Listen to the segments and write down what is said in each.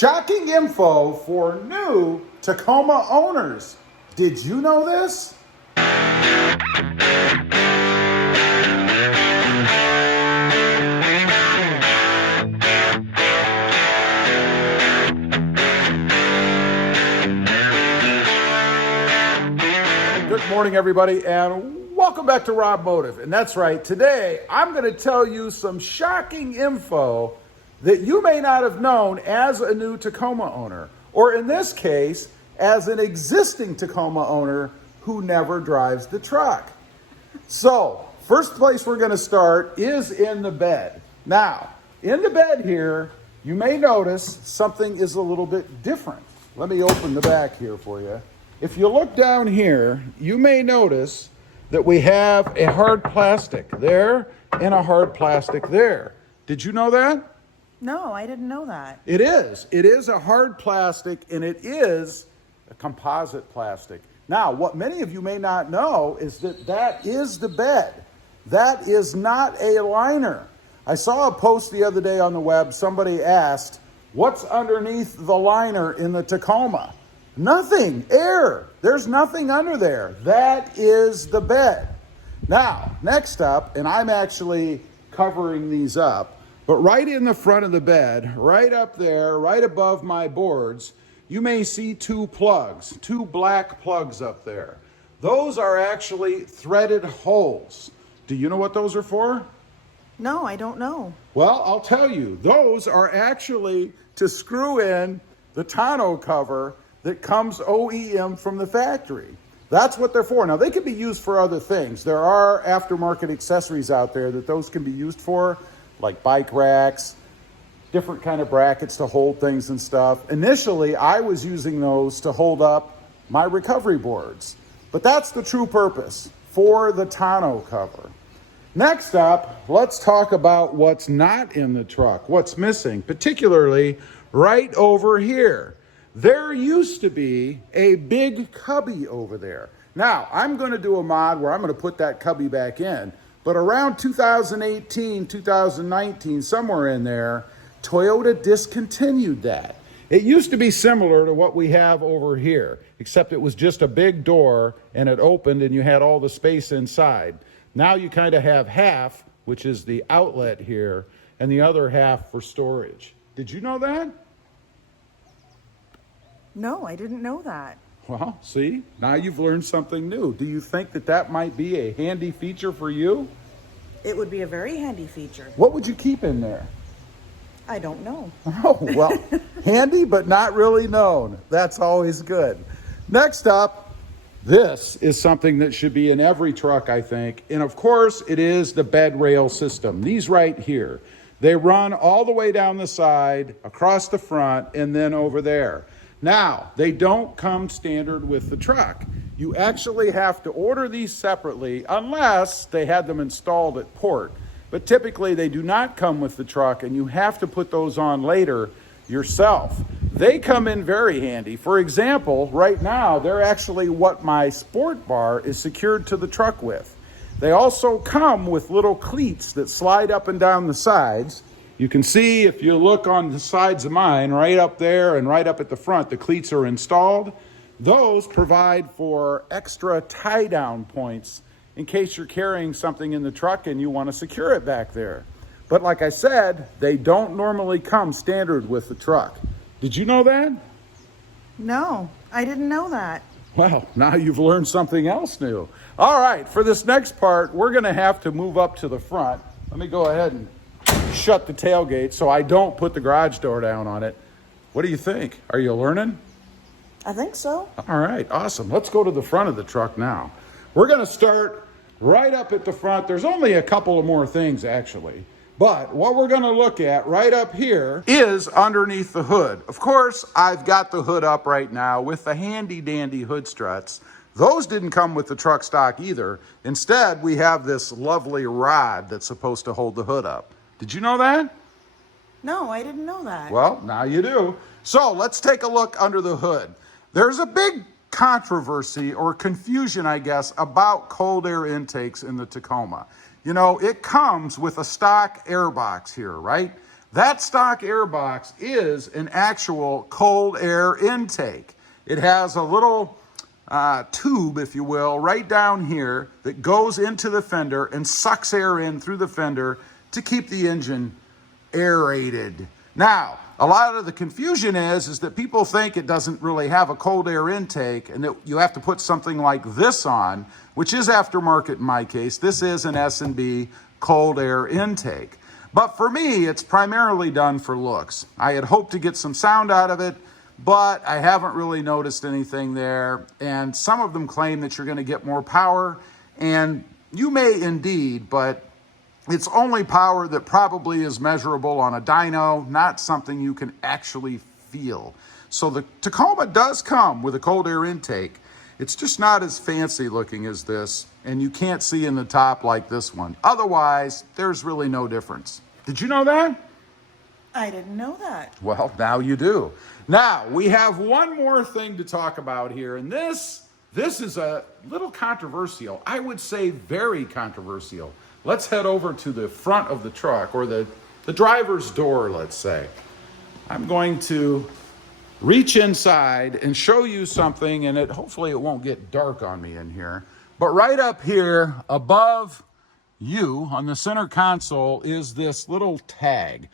Shocking info for new Tacoma owners. Did you know this? Good morning, everybody, and welcome back to RobMotive. And that's right, today I'm going to tell you some shocking info that you may not have known as a new Tacoma owner, or in this case, as an existing Tacoma owner who never drives the truck. So, first place we're going to start is in the bed. Now, in the bed here, you may notice something is a little bit different. Let me open the back here for you. If you look down here, you may notice that we have a hard plastic there and a hard plastic there. Did you know that? No, I didn't know that. It is. It is a hard plastic, and it is a composite plastic. Now, what many of you may not know is that that is the bed. That is not a liner. I saw a post the other day on the web. Somebody asked, what's underneath the liner in the Tacoma? Nothing. Air. There's nothing under there. That is the bed. Now, next up, and I'm actually covering these up, but right in the front of the bed, right up there, right above my boards, you may see two plugs, two black plugs up there. Those are actually threaded holes. Do you know what those are for? No, I don't know. Well, I'll tell you. Those are actually to screw in the tonneau cover that comes OEM from the factory. That's what they're for. Now, they can be used for other things. There are aftermarket accessories out there that those can be used for, like bike racks, different kind of brackets to hold things and stuff. Initially, I was using those to hold up my recovery boards, but that's the true purpose, for the tonneau cover. Next up, let's talk about what's not in the truck, what's missing, particularly right over here. There used to be a big cubby over there. Now, I'm going to do a mod where I'm going to put that cubby back in. But around 2018, 2019, somewhere in there, Toyota discontinued that. It used to be similar to what we have over here, except it was just a big door and it opened and you had all the space inside. Now you kind of have half, which is the outlet here, and the other half for storage. Did you know that? No, I didn't know that. Well, see, now you've learned something new. Do you think that that might be a handy feature for you? It would be a very handy feature. What would you keep in there? I don't know. Oh, well, handy but not really known. That's always good. Next up, this is something that should be in every truck, I think. And of course, it is the bed rail system. These right here. They run all the way down the side, across the front, and then over there. Now, they don't come standard with the truck. You actually have to order these separately unless they had them installed at port. But typically they do not come with the truck and you have to put those on later yourself. They come in very handy. For example, right now, they're actually what my sport bar is secured to the truck with. They also come with little cleats that slide up and down the sides. You can see if you look on the sides of mine, right up there and right up at the front, the cleats are installed. Those provide for extra tie-down points in case you're carrying something in the truck and you want to secure it back there. But like I said, they don't normally come standard with the truck. Did you know that? No, I didn't know that. Well, now you've learned something else new. All right, for this next part, we're going to have to move up to the front. Let me go ahead and shut the tailgate so I don't put the garage door down on it. What do you think? Are you learning? I think so. All right, awesome. Let's go to the front of the truck now. We're going to start right up at the front. There's only a couple of more things, actually. But what we're going to look at right up here is underneath the hood. Of course, I've got the hood up right now with the handy-dandy hood struts. Those didn't come with the truck stock either. Instead, we have this lovely rod that's supposed to hold the hood up. Did you know that? No, I didn't know that. Well, now you do. So let's take a look under the hood. There's a big controversy or confusion, I guess, about cold air intakes in the Tacoma. You know, it comes with a stock air box here, right? That stock air box is an actual cold air intake. It has a little tube, if you will, right down here that goes into the fender and sucks air in through the fender to keep the engine aerated. Now, a lot of the confusion is that people think it doesn't really have a cold air intake and that you have to put something like this on, which is aftermarket in my case. This is an S&B cold air intake. But for me, it's primarily done for looks. I had hoped to get some sound out of it, but I haven't really noticed anything there. And some of them claim that you're going to get more power, and you may indeed, but it's only power that probably is measurable on a dyno, not something you can actually feel. So the Tacoma does come with a cold air intake. It's just not as fancy looking as this, and you can't see in the top like this one. Otherwise, there's really no difference. Did you know that? I didn't know that. Well, now you do. Now, we have one more thing to talk about here, and this is a little controversial. I would say very controversial. Let's head over to the front of the truck, or the driver's door, let's say. I'm going to reach inside and show you something, and hopefully it won't get dark on me in here. But right up here above you on the center console is this little tag.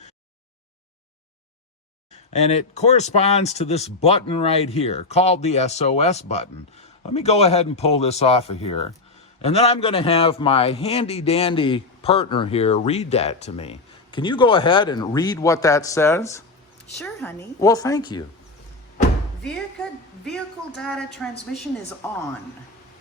And it corresponds to this button right here called the SOS button. Let me go ahead and pull this off of here. And then I'm going to have my handy dandy partner here read that to me. Can you go ahead and read what that says? Sure, honey. Well, thank you. Vehicle data transmission is on.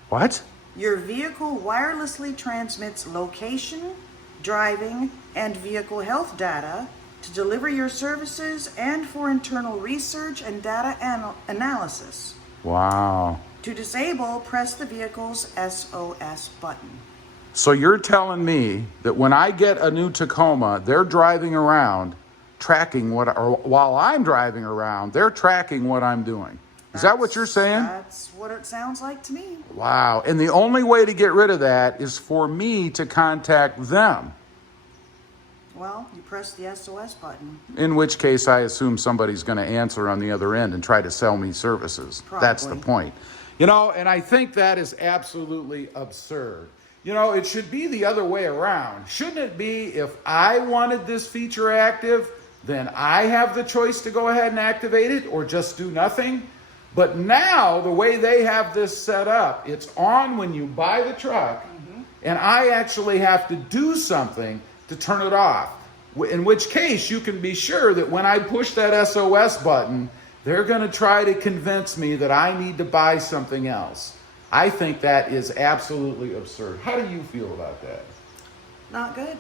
What? Your vehicle wirelessly transmits location, driving, and vehicle health data to deliver your services and for internal research and data analysis. Wow. To disable, press the vehicle's SOS button. So you're telling me that when I get a new Tacoma, they're driving around tracking while I'm driving around, they're tracking what I'm doing. Is that what you're saying? That's what it sounds like to me. Wow. And the only way to get rid of that is for me to contact them. Well, you press the SOS button. In which case, I assume somebody's going to answer on the other end and try to sell me services. Probably. That's the point. You know, and I think that is absolutely absurd. You know, it should be the other way around. Shouldn't it be if I wanted this feature active, then I have the choice to go ahead and activate it or just do nothing? But now, the way they have this set up, it's on when you buy the truck, and I actually have to do something to turn it off. In which case, you can be sure that when I push that SOS button, they're going to try to convince me that I need to buy something else. I think that is absolutely absurd. How do you feel about that? Not good.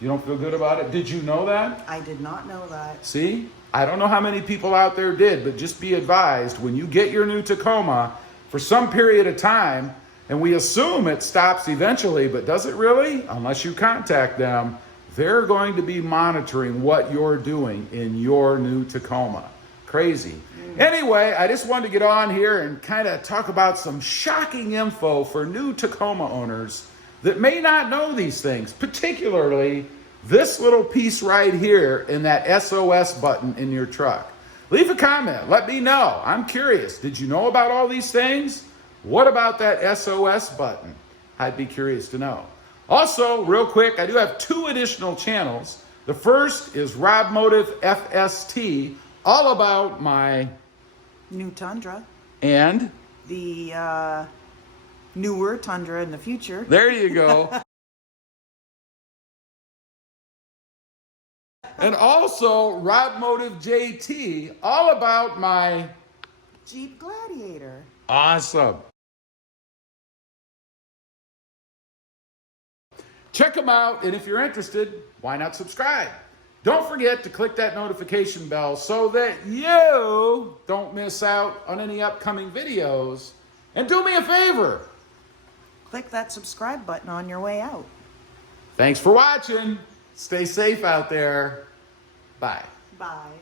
You don't feel good about it? Did you know that? I did not know that. See? I don't know how many people out there did, but just be advised, when you get your new Tacoma, for some period of time, and we assume it stops eventually, but does it really? Unless you contact them, they're going to be monitoring what you're doing in your new Tacoma. Crazy. Anyway, I just wanted to get on here and kind of talk about some shocking info for new Tacoma owners that may not know these things, particularly this little piece right here in that SOS button in your truck. Leave a comment. Let me know. I'm curious. Did you know about all these things? What about that SOS button? I'd be curious to know. Also, real quick, I do have 2 additional channels. The first is RobMotive FST, all about my New Tundra. And The newer Tundra in the future. there you go. And also RobMotive JT, all about my Jeep Gladiator. awesome. Check them out, and if you're interested, why not subscribe? Don't forget to click that notification bell so that you don't miss out on any upcoming videos. And do me a favor. Click that subscribe button on your way out. Thanks for watching. Stay safe out there. Bye. Bye.